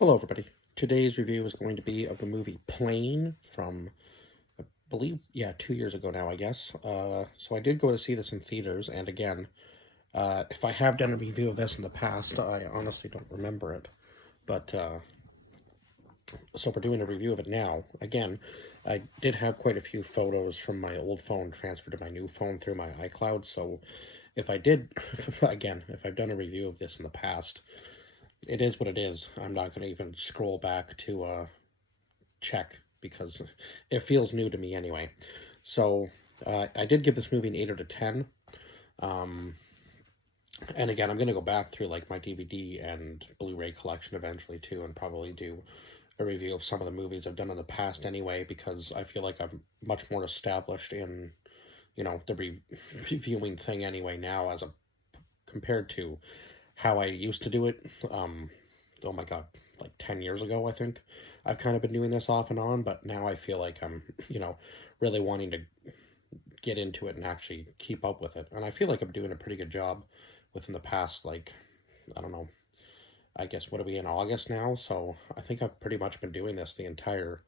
Hello, everybody. Today's review is going to be of the movie Plane from, I believe, yeah, 2 years ago now, I guess. So I did go to see this in theaters, and again, if I have done a review of this in the past, I honestly don't remember it. But so we're doing a review of it now. Again, I did have quite a few photos from my old phone transferred to my new phone through my iCloud. So if I did, again, if I've done a review of this in the past, it is what it is. I'm not going to even scroll back to check because it feels new to me anyway. So I did give this movie an 8 out of 10. Um, and again, I'm going to go back through like my DVD and Blu-ray collection eventually too, and probably do a review of some of the movies I've done in the past anyway, because I feel like I'm much more established in, the reviewing thing anyway now as a compared to how I used to do it. Oh my God, like 10 years ago, I think. I've kind of been doing this off and on, but now I feel like I'm, really wanting to get into it and actually keep up with it. And I feel like I'm doing a pretty good job within the past, like, I don't know, I guess, what are we in August now? So I think I've pretty much been doing this the entire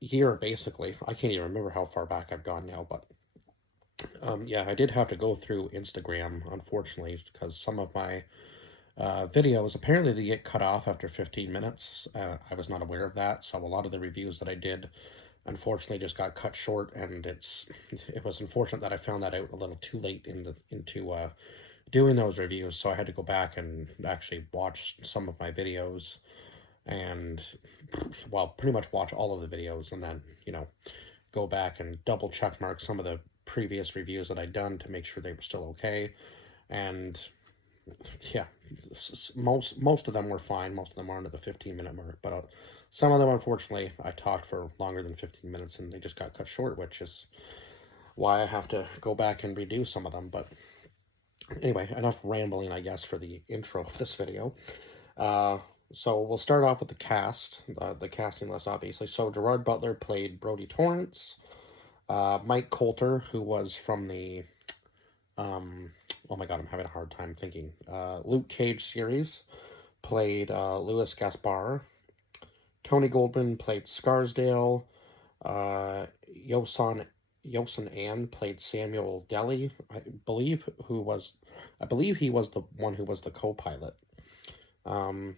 year, basically. I can't even remember how far back I've gone now, but yeah, I did have to go through Instagram, unfortunately, because some of my videos, apparently they get cut off after 15 minutes. I was not aware of that, so a lot of the reviews that I did unfortunately just got cut short, and it was unfortunate that I found that out a little too late into doing those reviews, so I had to go back and actually watch some of my videos and, well, pretty much watch all of the videos, and then, go back and double check mark some of the previous reviews that I'd done to make sure they were still okay. And yeah, most of them were fine. Most of them are under the 15-minute mark, but some of them, unfortunately, I talked for longer than 15 minutes, and they just got cut short, which is why I have to go back and redo some of them. But anyway, enough rambling, I guess, for the intro of this video. Uh, so we'll start off with the cast, the casting list, obviously. So Gerard Butler played Brody Torrance. Mike Coulter, who was from the um, oh my God, I'm having a hard time thinking. Luke Cage series played Louis Gaspar. Tony Goldman played Scarsdale. Uh, Yosan Yosan Ann played Samuel Deli, I believe he was the one who was the co-pilot. Um,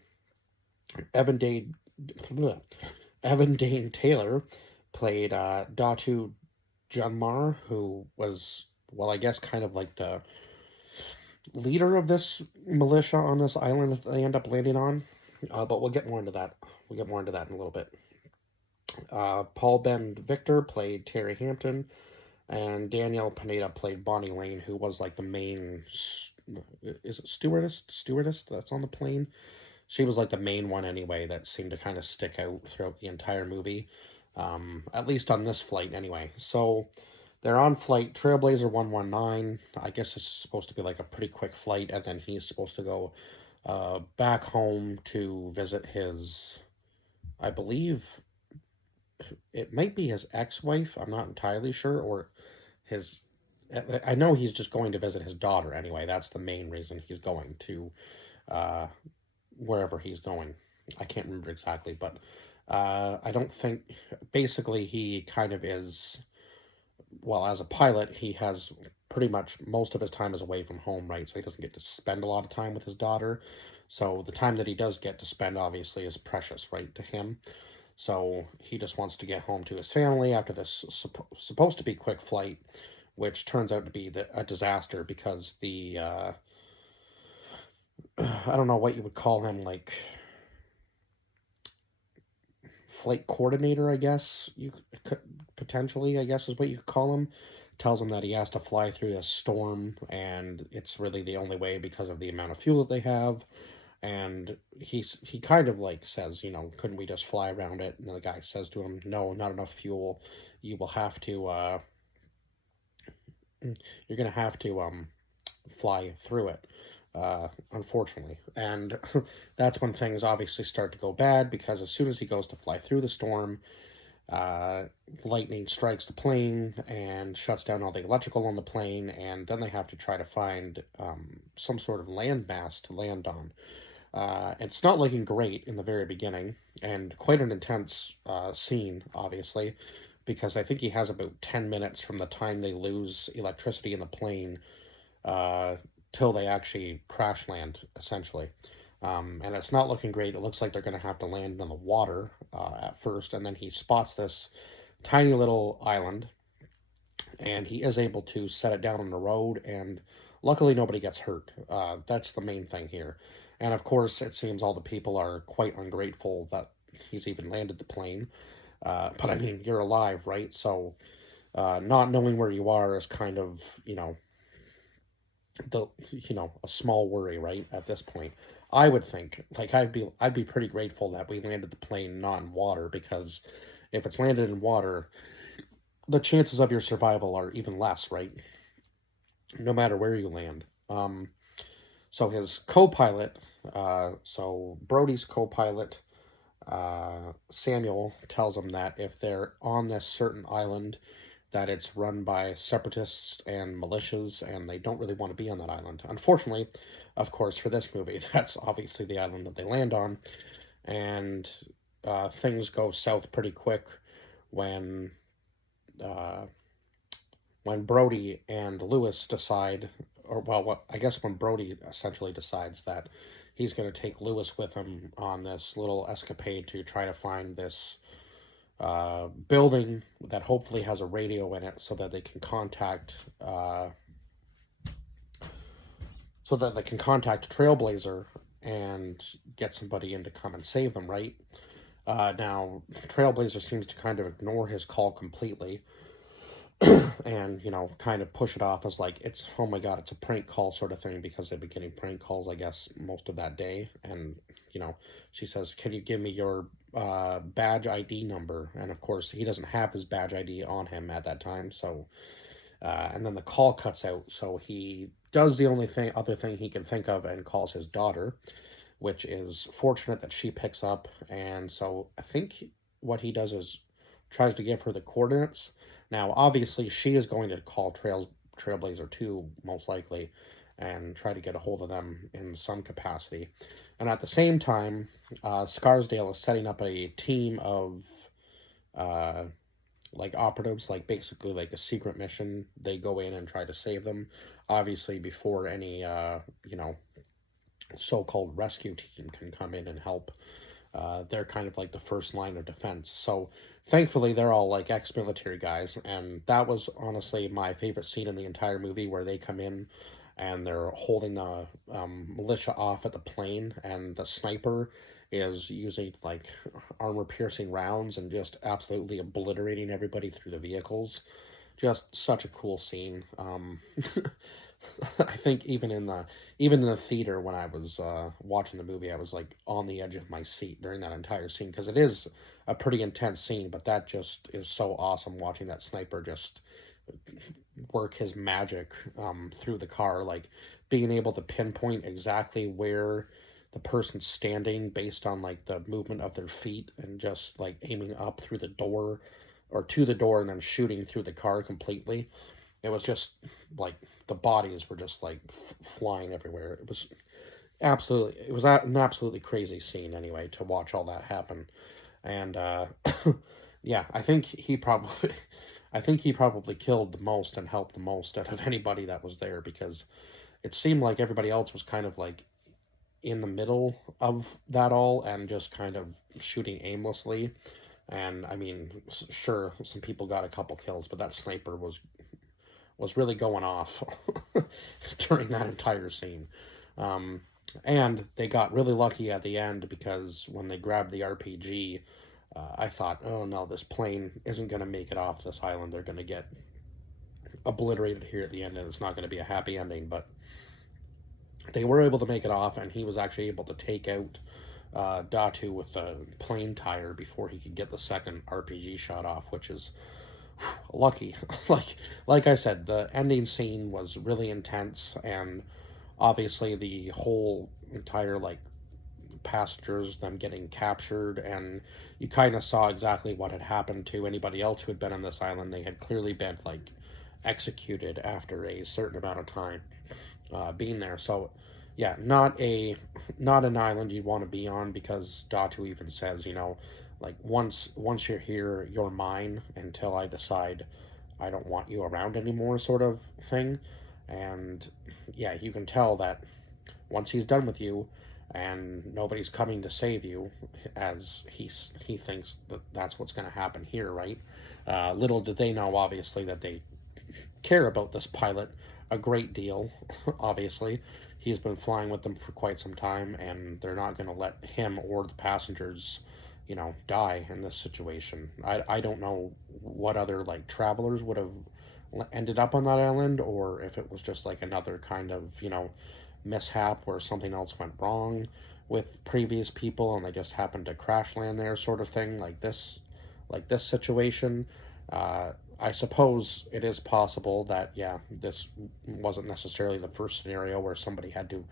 Evan Dane Evan Dane Taylor played Datu Janmar, who was, well, I guess kind of like the leader of this militia on this island that they end up landing on. But we'll get more into that. We'll get more into that in a little bit. Paul Ben Victor played Terry Hampton, and Danielle Pineda played Bonnie Lane, who was like the main. Is it stewardess? Stewardess that's on the plane. She was like the main one anyway that seemed to kind of stick out throughout the entire movie, at least on this flight anyway. So they're on flight Trailblazer 119. I guess it's supposed to be like a pretty quick flight, and then he's supposed to go back home to visit his, I believe it might be his ex-wife. I'm not entirely sure, or his. I know he's just going to visit his daughter anyway. That's the main reason he's going to uh, wherever he's going. I can't remember exactly, but I don't think. Basically, he kind of is, well, as a pilot, he has pretty much most of his time is away from home, right? So he doesn't get to spend a lot of time with his daughter. So the time that he does get to spend, obviously, is precious, right, to him. So he just wants to get home to his family after this supposed to be quick flight, which turns out to be a disaster because the I don't know what you would call him, like flight coordinator, I guess you could potentially, I guess is what you could call him, tells him that he has to fly through a storm, and it's really the only way because of the amount of fuel that they have. And he kind of like says, couldn't we just fly around it? And the guy says to him, no, not enough fuel. You will have to you're gonna have to fly through it, unfortunately. And that's when things obviously start to go bad, because as soon as he goes to fly through the storm, uh, lightning strikes the plane and shuts down all the electrical on the plane, and then they have to try to find some sort of landmass to land on. It's not looking great in the very beginning, and quite an intense scene, obviously, because I think he has about 10 minutes from the time they lose electricity in the plane uh, till they actually crash land, essentially. And it's not looking great. It looks like they're going to have to land on the water at first, and then he spots this tiny little island, and he is able to set it down on the road, and luckily nobody gets hurt. That's the main thing here. And of course, it seems all the people are quite ungrateful that he's even landed the plane. But I mean, you're alive, right? So not knowing where you are is kind of, the a small worry, right? At this point, I would think like I'd be pretty grateful that we landed the plane not in water, because if it's landed in water, the chances of your survival are even less, right? No matter where you land. So his co-pilot, so Brody's co-pilot, Samuel, tells him that if they're on this certain island, that it's run by separatists and militias, and they don't really want to be on that island. Unfortunately, of course, for this movie, that's obviously the island that they land on, and things go south pretty quick when uh, when Brody and Lewis decide, or well, I guess when Brody essentially decides that he's going to take Lewis with him on this little escapade to try to find this building that hopefully has a radio in it, so that they can contact Trailblazer and get somebody in to come and save them, right? Now, Trailblazer seems to kind of ignore his call completely, and kind of push it off as like, it's, oh my god, it's a prank call sort of thing, because they've been getting prank calls, I guess, most of that day. And she says, can you give me your badge ID number? And of course he doesn't have his badge ID on him at that time. So and then the call cuts out, so he does the only other thing he can think of, and calls his daughter, which is fortunate that she picks up. And so I think what he does is tries to give her the coordinates. Now, obviously, she is going to call Trailblazer 2, most likely, and try to get a hold of them in some capacity. And at the same time, Scarsdale is setting up a team of uh, like operatives, like basically like a secret mission. They go in and try to save them, obviously before any so-called rescue team can come in and help. They're kind of like the first line of defense. So thankfully, they're all like ex-military guys, and that was honestly my favorite scene in the entire movie, where they come in and they're holding the militia off at the plane, and the sniper is using like armor-piercing rounds and just absolutely obliterating everybody through the vehicles. Just such a cool scene. I think even in the theater, when I was watching the movie, I was like on the edge of my seat during that entire scene, because it is a pretty intense scene. But that just is so awesome, watching that sniper just work his magic through the car, like being able to pinpoint exactly where the person's standing based on like the movement of their feet, and just like aiming up through the door or to the door, and then shooting through the car completely. It was just like the bodies were just like flying everywhere. It was an absolutely crazy scene anyway, to watch all that happen. And yeah, I think he probably killed the most and helped the most out of anybody that was there, because it seemed like everybody else was kind of like in the middle of that all, and just kind of shooting aimlessly. And I mean, sure, some people got a couple kills, but that sniper was really going off during that entire scene. Um, and they got really lucky at the end, because when they grabbed the RPG, I thought, oh no, this plane isn't going to make it off this island. They're going to get obliterated here at the end, and it's not going to be a happy ending. But they were able to make it off, and he was actually able to take out Datu with the plane tire before he could get the second RPG shot off, which is lucky. like I said, the ending scene was really intense, and obviously the whole entire like passengers, them getting captured, and you kind of saw exactly what had happened to anybody else who had been on this island. They had clearly been like executed after a certain amount of time being there. So yeah, not an island you'd want to be on, because Datu even says, like, once you're here, you're mine until I decide I don't want you around anymore, sort of thing. And yeah, you can tell that once he's done with you and nobody's coming to save you, as he thinks that that's what's going to happen here, right? Little did they know, obviously, that they care about this pilot a great deal. Obviously, he's been flying with them for quite some time, and they're not going to let him or the passengers, die in this situation. I don't know what other, like, travelers would have ended up on that island, or if it was just like another kind of, mishap where something else went wrong with previous people and they just happened to crash land there, sort of thing, like this situation. I suppose it is possible that, yeah, this wasn't necessarily the first scenario where somebody had to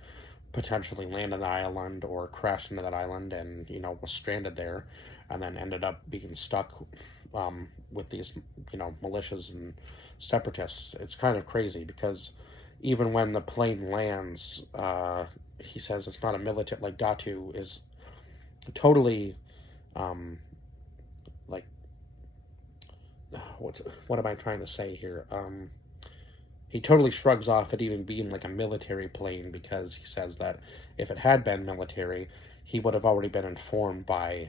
potentially land on the island or crash into that island and, was stranded there and then ended up being stuck, with these, militias and separatists. It's kind of crazy because even when the plane lands, he says it's not a military, like, Datu is totally, um, like, what am I trying to say here? He totally shrugs off it even being like a military plane, because he says that if it had been military, he would have already been informed by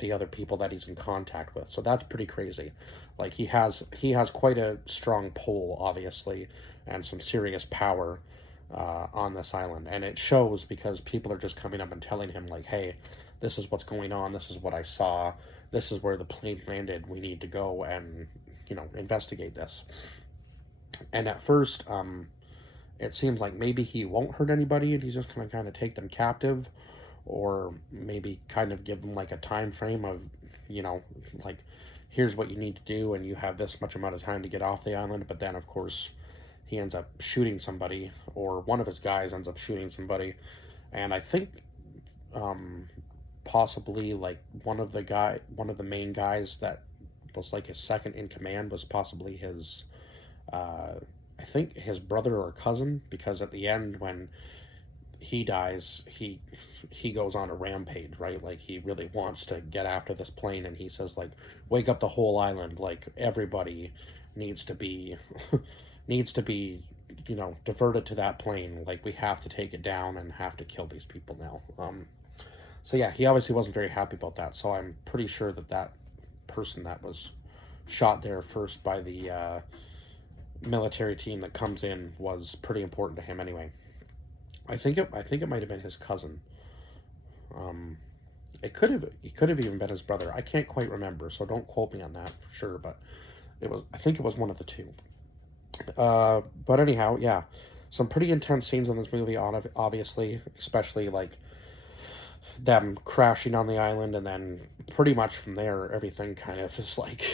the other people that he's in contact with. So that's pretty crazy. Like, he has quite a strong pull, obviously, and some serious power, on this island, and it shows because people are just coming up and telling him, like, hey, this is what's going on, this is what I saw, this is where the plane landed, we need to go and, investigate this. And at first, it seems like maybe he won't hurt anybody and he's just going to kind of take them captive, or maybe kind of give them like a time frame of, like, here's what you need to do and you have this much amount of time to get off the island. But then, of course, he ends up shooting somebody, or one of his guys ends up shooting somebody. And I think, possibly, like, one of the main guys that was like his second in command was possibly his, I think, his brother or cousin, because at the end when he dies, he goes on a rampage, right? Like, he really wants to get after this plane, and he says, like, wake up the whole island, like, everybody needs to be needs to be, diverted to that plane, like, we have to take it down and have to kill these people now. So yeah, he obviously wasn't very happy about that, so I'm pretty sure that that person that was shot there first by the, military team that comes in was pretty important to him anyway. I think it might have been his cousin. Um, it could have even been his brother. I can't quite remember, so don't quote me on that for sure. But I think it was one of the two. But anyhow, yeah, some pretty intense scenes in this movie, obviously, especially like them crashing on the island, and then pretty much from there, everything kind of is like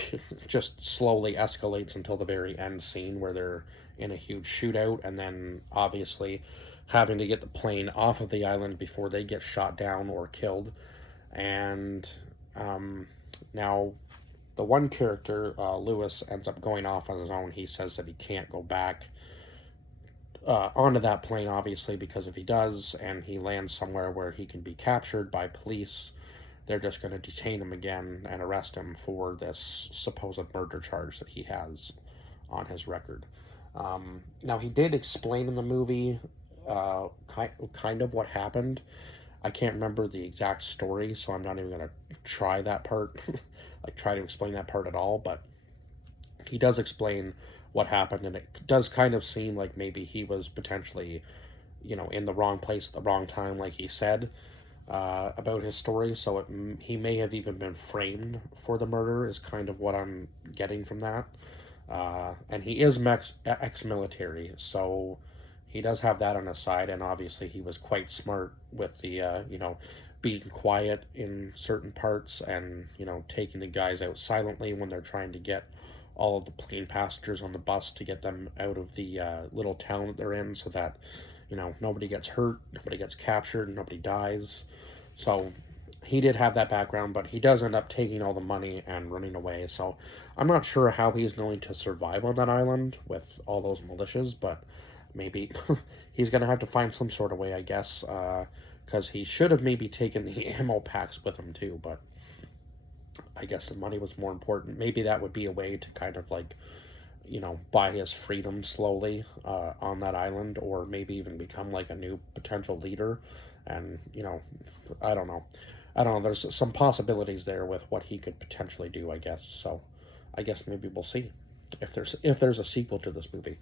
just slowly escalates until the very end scene where they're in a huge shootout, and then obviously having to get the plane off of the island before they get shot down or killed. And, now the one character, Lewis, ends up going off on his own. He says that he can't go back, onto that plane, obviously, because if he does and he lands somewhere where he can be captured by police, they're just going to detain him again and arrest him for this supposed murder charge that he has on his record. Now, he did explain in the movie, kind of what happened. I can't remember the exact story, so I'm not even going to try that part, like, try to explain that part at all, but he does explain what happened, and it does kind of seem like maybe he was potentially, in the wrong place at the wrong time, like he said, about his story. So he may have even been framed for the murder, is kind of what I'm getting from that. And he is ex-military, so he does have that on his side, and obviously he was quite smart with the, being quiet in certain parts and, taking the guys out silently when they're trying to get all of the plane passengers on the bus to get them out of the, little town that they're in, so that, nobody gets hurt, nobody gets captured, nobody dies. So he did have that background, but he does end up taking all the money and running away. So I'm not sure how he's going to survive on that island with all those militias, but maybe he's gonna have to find some sort of way, I guess, because he should have maybe taken the ammo packs with him too, but I guess the money was more important. Maybe that would be a way to kind of like, buy his freedom slowly on that island, or maybe even become like a new potential leader. And, I don't know. I don't know. There's some possibilities there with what he could potentially do, I guess. So I guess maybe we'll see if there's a sequel to this movie.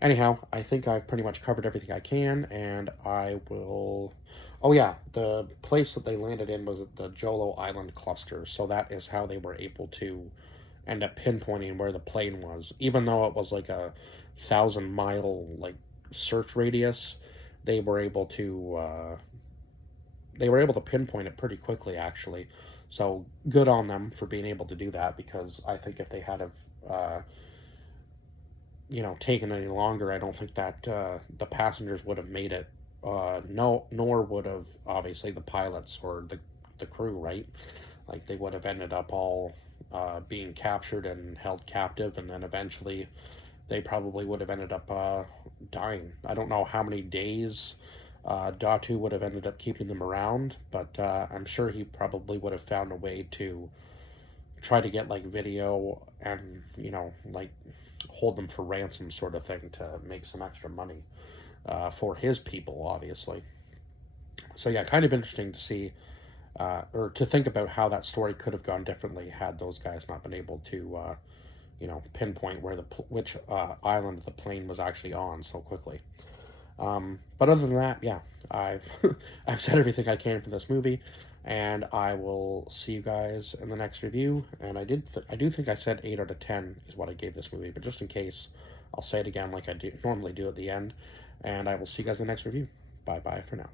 Anyhow, I think I've pretty much covered everything I can, and I will. Oh yeah, the place that they landed in was the Jolo Island cluster, so that is how they were able to end up pinpointing where the plane was, even though it was like a 1,000-mile like search radius. They were able to pinpoint it pretty quickly, actually. So good on them for being able to do that, because I think if they had have taken any longer, I don't think that the passengers would have made it. No, nor would have obviously the pilots or the crew, right? Like they would have ended up all being captured and held captive, and then eventually they probably would have ended up dying. I don't know how many days Datu would have ended up keeping them around, but I'm sure he probably would have found a way to try to get like video and like hold them for ransom sort of thing to make some extra money for his people, obviously. So yeah, kind of interesting to see or to think about how that story could have gone differently had those guys not been able to pinpoint where which island the plane was actually on so quickly. But other than that, yeah, I've I've said everything I can for this movie, and I will see you guys in the next review. And I do think I said 8 out of 10 is what I gave this movie, but just in case, I'll say it again like I normally do at the end. And I will see you guys in the next review. Bye bye for now.